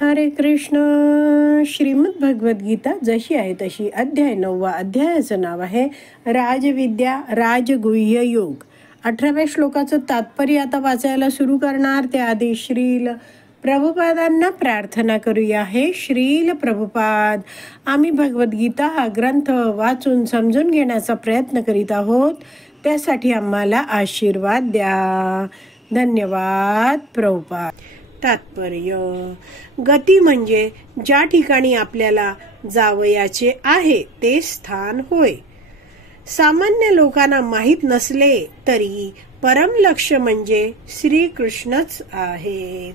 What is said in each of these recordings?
हरे कृष्ण. श्रीमद भगवद्गीता जशी आहे तशी, अध्याय 9. अध्यायाचं नाव आहे राजविद्या राजगुह्य योग. 18व्या श्लोकाचं तात्पर्य आता वाचायला सुरू करणार. त्याआधी श्रील प्रभुपादांना प्रार्थना करूया. हे श्रील प्रभुपाद, आम्ही भगवद्गीता हा ग्रंथ वाचून समजून घेण्याचा प्रयत्न करीत आहोत. त्यासाठी आम्हाला आशीर्वाद द्या. धन्यवाद प्रभुपाद. तात्पर्य: गती म्हणजे ज्या ठिकाणी आपल्याला जावयाचे आहे ते स्थान होय. सामान्य लोकांना माहीत नसले तरी परम लक्ष्य म्हणजे श्रीकृष्णच आहेत.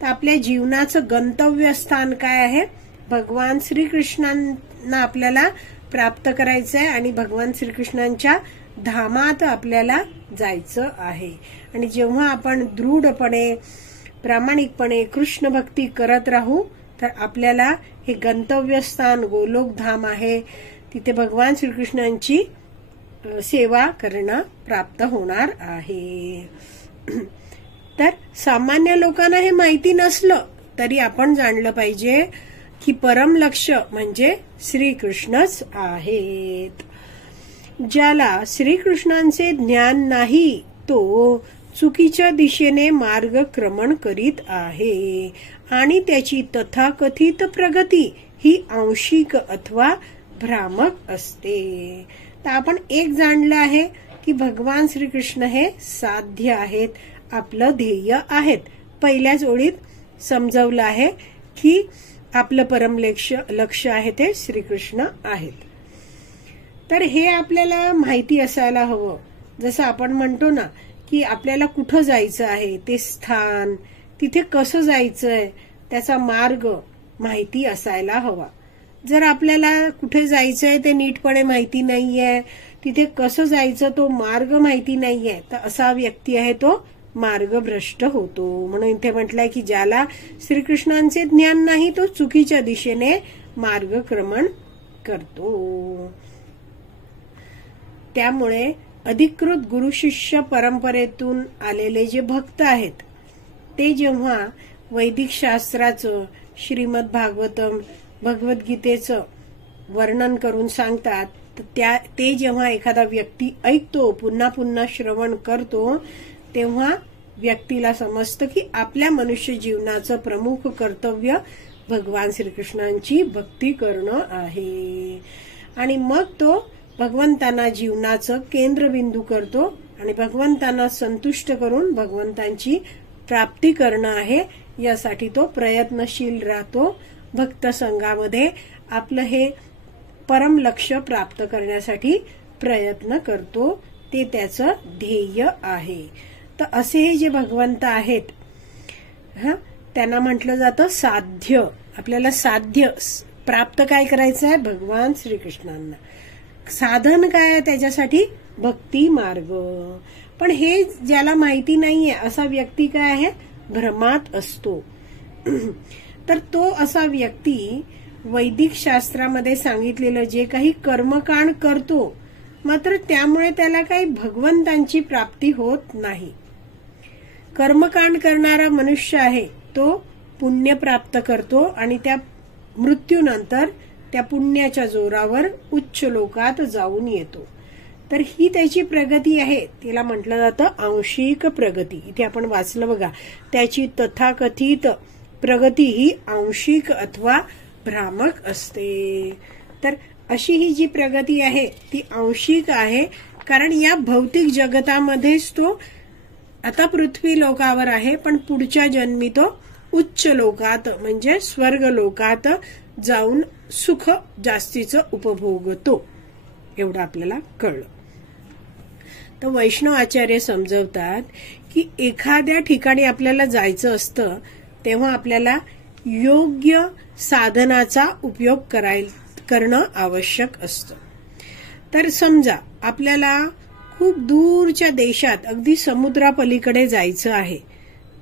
तर आपल्या जीवनाचं गंतव्य स्थान काय आहे? भगवान श्रीकृष्णांना आपल्याला प्राप्त करायचं आहे आणि भगवान श्रीकृष्णांच्या धामात आपल्याला जायचं आहे. आणि जेव्हा आपण दृढपणे प्रामाणिकपणे कृष्ण भक्ती करत राहू तर आपल्याला हे गंतव्यस्थान गोलोक धाम आहे, तिथे भगवान श्रीकृष्णांची सेवा करणं प्राप्त होणार आहे. तर सामान्य लोकांना हे माहिती नसलं तरी आपण जाणलं पाहिजे की परम लक्ष्य म्हणजे श्रीकृष्णच आहेत. ज्याला श्रीकृष्णांचे ज्ञान नाही तो चुकीच्या दिशेने मार्गक्रमण करीत आहे आणि त्याची तथाकथित प्रगती ही आंशिक अथवा भ्रामक असते. तर आपण एक जाणलं आहे की भगवान श्रीकृष्ण हे साध्य आहेत, आपलं ध्येय आहेत. पहिल्याच ओळीत समजावलं आहे की आपलं परम लक्ष्य आहे ते श्रीकृष्ण आहेत. तर हे आपल्याला माहिती असायला हवं. जसं आपण म्हणतो ना की आपल्याला कुठं जायचं आहे, ते स्थान, तिथे कसं जायचंय, त्याचा मार्ग माहिती असायला हवा. जर आपल्याला कुठे जायचंय ते नीटपणे माहिती नाहीये, तिथे कसं जायचं तो मार्ग माहिती नाहीये, तर असा व्यक्ती आहे तो मार्गभ्रष्ट होतो. म्हणून इथे म्हटलंय की ज्याला श्रीकृष्णांचे ज्ञान नाही तो चुकीच्या दिशेने मार्गक्रमण करतो. त्यामुळे अधिकृत गुरु शिष्य परंपरेतून आलेले जे भक्त आहेत ते जेव्हा वैदिक शास्त्राचं, श्रीमद भागवतम, भगवद्गीतेचं वर्णन करून सांगतात, तर ते जेव्हा एखादा व्यक्ती ऐकतो, पुन्हा पुन्हा श्रवण करतो, तेव्हा व्यक्तीला समजतं की आपल्या मनुष्य जीवनाचं प्रमुख कर्तव्य भगवान श्रीकृष्णांची भक्ती करणं आहे. आणि मग तो भगवंतांना जीवनाचं केंद्रबिंदू करतो आणि भगवंतांना संतुष्ट करून भगवंतांची प्राप्ती करणं आहे यासाठी तो प्रयत्नशील राहतो. भक्त संघामध्ये आपलं हे परम लक्ष्य प्राप्त करण्यासाठी प्रयत्न करतो, ते त्याचं ध्येय आहे. तर असे हे जे भगवंत आहेत त्यांना म्हटलं जातं साध्य. आपल्याला साध्य प्राप्त काय करायचं आहे? भगवान श्रीकृष्णांना. साधन काय आहे त्याच्यासाठी? भक्ती मार्ग. पण हे ज्याला माहिती नाहीये असा व्यक्ती काय आहे? भ्रमात असतो. तर तो असा व्यक्ती वैदिक शास्त्रामध्ये सांगितलेलं जे काही कर्मकांड करतो, मात्र त्यामुळे त्याला काही भगवंतांची प्राप्ती होत नाही. कर्मकांड करणारा मनुष्य आहे तो पुण्य प्राप्त करतो आणि त्या मृत्यूनंतर त्या पुण्याच्या जोरावर उच्च लोकात जाऊन येतो. तर ही त्याची प्रगती आहे, तिला म्हटलं जातं आंशिक प्रगती. इथे आपण वाचलं बघा, त्याची तथाकथित प्रगती ही आंशिक अथवा भ्रामक असते. तर अशी ही जी प्रगती आहे ती आंशिक आहे, कारण या भौतिक जगतामध्येच तो आता पृथ्वी लोकावर आहे, पण पुढच्या जन्मी तो उच्च लोकात म्हणजे स्वर्ग लोकात जाऊन सुख जास्तीचं उपभोगतो. एवढं आपल्याला कळलं. तर वैष्णव आचार्य समजवतात की एखाद्या ठिकाणी आपल्याला जायचं असतं तेव्हा आपल्याला योग्य साधनाचा उपयोग करणं आवश्यक असतं. तर समजा आपल्याला खूप दूरच्या देशात अगदी समुद्रापलीकडे जायचं आहे,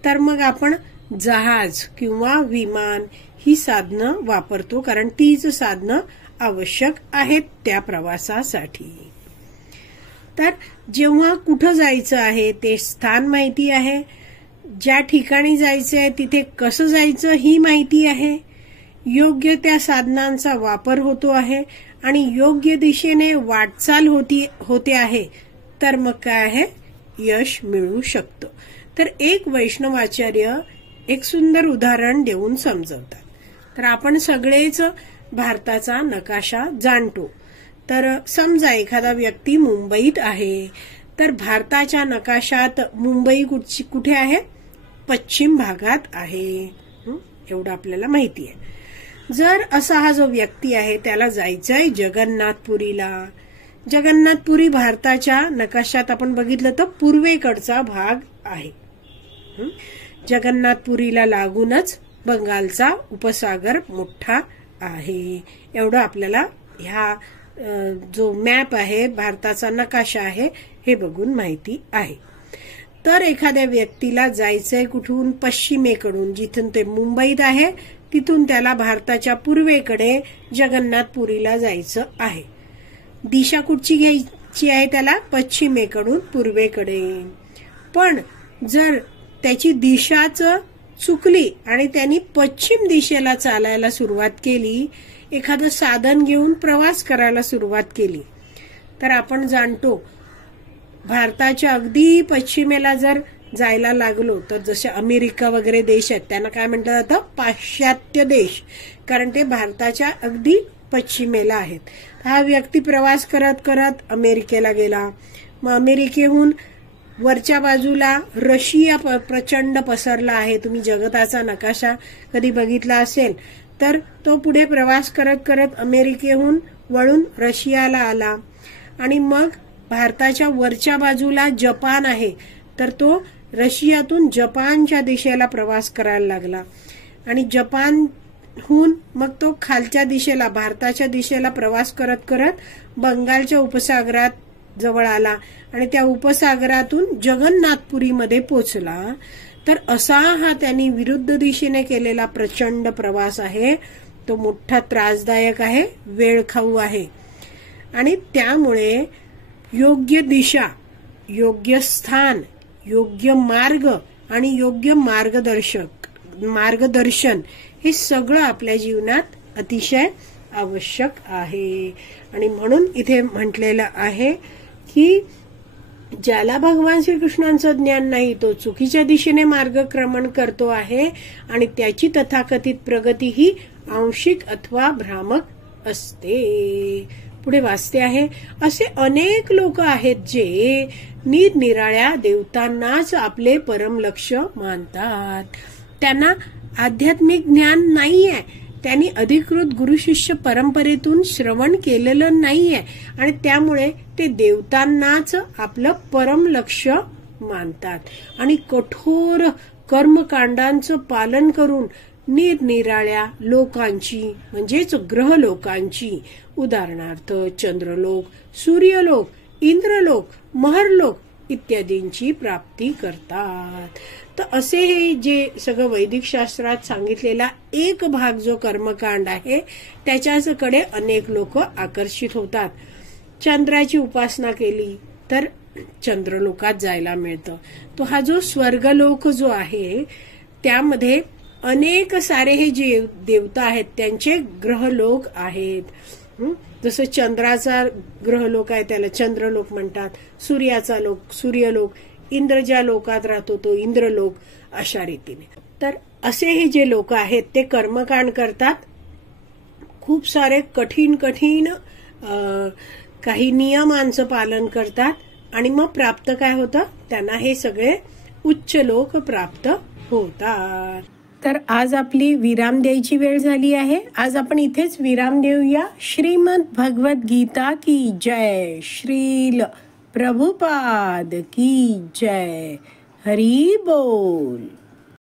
तर मग आपण जहाज किंवा विमान ही साधनं वापरतो, कारण तीच साधनं आवश्यक आहेत त्या प्रवासासाठी. तर जेव्हा कुठं जायचं आहे ते स्थान माहिती आहे, ज्या ठिकाणी जायचंय तिथे कसं जायचं ही माहिती आहे, योग्य त्या साधनांचा वापर होतो आहे आणि योग्य दिशेने वाटचाल होते आहे, तर मग काय आहे, यश मिळू शकतं. तर एक वैष्णवाचार्य एक सुंदर उदाहरण देऊन समजवतात. तर आपण सगळेच भारताचा नकाशा जाणतो. तर समजा एखादा व्यक्ती मुंबईत आहे, तर भारताच्या नकाशात मुंबई कुठे आहे, पश्चिम भागात आहे, एवढं आपल्याला माहिती आहे. जर असा हा जो व्यक्ती आहे त्याला जायचंय जगन्नाथपुरीला. जगन्नाथपुरी भारताच्या नकाशात आपण बघितलं तर पूर्वेकडचा भाग आहे. जगन्नाथपुरीला लागूनच बंगालचा उपसागर मोठा आहे. एवढं आपल्याला ह्या जो मॅप आहे, भारताचा नकाशा आहे, हे बघून माहिती आहे. तर एखाद्या व्यक्तीला जायचंय कुठून, पश्चिमेकडून, जिथून ते मुंबईत आहे तिथून त्याला भारताच्या पूर्वेकडे जगन्नाथपुरीला जायचं आहे. दिशा कुठची घ्यायची आहे त्याला, पश्चिमेकडून पूर्वेकडे. पण जर त्याची दिशाच चुकली आणि त्यांनी पश्चिम दिशेला चालायला सुरुवात केली, एखादं साधन घेऊन प्रवास करायला सुरुवात केली, तर आपण जाणतो भारताच्या अगदी पश्चिमेला जर जायला लागलो तर जसे अमेरिका वगैरे देश आहेत त्यांना काय म्हटलं जातं, पाश्चात्य देश, कारण ते भारताच्या अगदी पश्चिमेला आहेत. हा व्यक्ती प्रवास करत करत अमेरिकेला गेला. मग अमेरिकेहून वरच्या बाजूला रशिया प्रचंड पसरला आहे. तुम्ही जगताचा नकाशा कधी बघितला असेल तर तो पुढे प्रवास करत करत अमेरिकेहून वळून रशियाला आला आणि मग भारताच्या वरच्या बाजूला जपान आहे, तर तो रशियातून जपानच्या दिशेला प्रवास करायला लागला आणि जपानहून मग तो खालच्या दिशेला, भारताच्या दिशेला प्रवास करत करत बंगालच्या उपसागरात जवळ आला आणि त्या उपसागरातून जगन्नाथपुरीमध्ये पोचला. तर असा हा त्यांनी विरुद्ध दिशेने केलेला प्रचंड प्रवास आहे, तो मोठा त्रासदायक आहे, वेळखाऊ आहे. आणि त्यामुळे योग्य दिशा, योग्य स्थान, योग्य मार्ग आणि योग्य मार्गदर्शन हे सगळं आपल्या जीवनात अतिशय आवश्यक आहे. आणि म्हणून इथे म्हटलेलं आहे की ज्याला भगवान श्रीकृष्णांचं ज्ञान नाही तो चुकीच्या दिशेने मार्गक्रमण करतो आहे आणि त्याची तथाकथित प्रगती ही आंशिक अथवा भ्रामक असते. पुढे वाचते आहे, असे अनेक लोक आहेत जे निरनिराळ्या देवतांनाच आपले परम लक्ष मानतात. त्यांना आध्यात्मिक ज्ञान नाहीये, त्यांनी अधिकृत गुरुशिष्य परंपरेतून श्रवण केलेलं नाहीये आणि त्यामुळे ते देवतांनाच आपलं परम लक्ष मानतात आणि कठोर कर्मकांडांचं पालन करून निरनिराळ्या लोकांची म्हणजेच ग्रह लोकांची, उदाहरणार्थ चंद्रलोक, सूर्यलोक, इंद्रलोक, महरलोक इत्यादींची प्राप्ती करतात. तर असे हे जे सगळं वैदिक शास्त्रात सांगितलेला एक भाग जो कर्मकांड आहे त्याच्याकडे अनेक लोक आकर्षित होतात. चंद्राची उपासना केली तर चंद्रलोकात जायला मिळतं. तो हा जो स्वर्गलोक जो आहे त्यामध्ये अनेक सारे हे जे देवता आहेत त्यांचे ग्रहलोक आहेत. जसं चंद्राचा ग्रहलोक आहे त्याला चंद्रलोक म्हणतात, सूर्याचा लोक सूर्यलोक, इंद्र ज्या लोकात राहतो तो इंद्रलोक, अशा रीतीने. तर असे हे जे लोक आहेत ते कर्मकांड करतात, खूप सारे कठीण काही नियमांचं पालन करतात आणि मग प्राप्त काय होतं त्यांना, हे सगळे उच्च लोक प्राप्त होतात. तर आज आपली विराम द्यायची वेळ झाली आहे. आज आपण इथेच विराम देऊया. श्रीमद भगवत गीता की जय. श्रील प्रभुपाद की जय. हरी बोल.